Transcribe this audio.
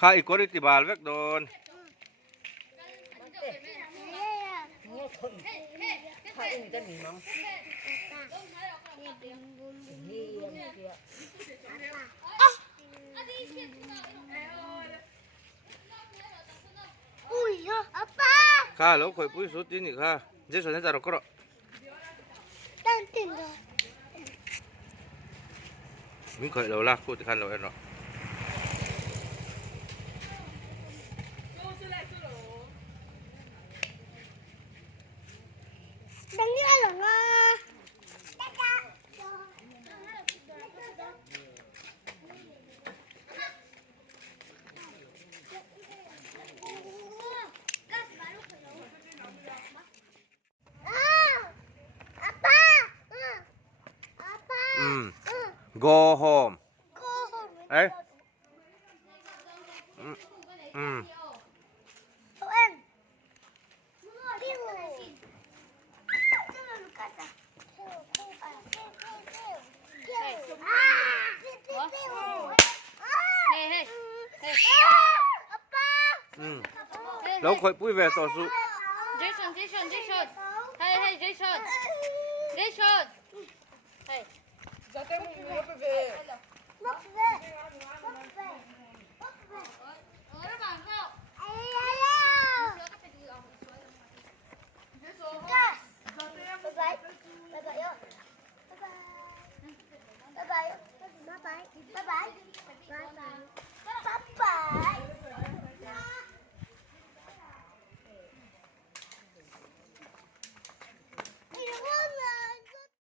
ข้าอีกคนที่บาลเวกโดนข้าแล้วคอยปุ้ยสุดที่นี่ข้าเจ๊สนใจเราก็รอmình khởi đầu là cô thì khăn đầu em rồi đừng đi ăn rồi go home ấy đâu khỏi vui vẻ tỏ sự Jason hey Jason hey Móc về. Ai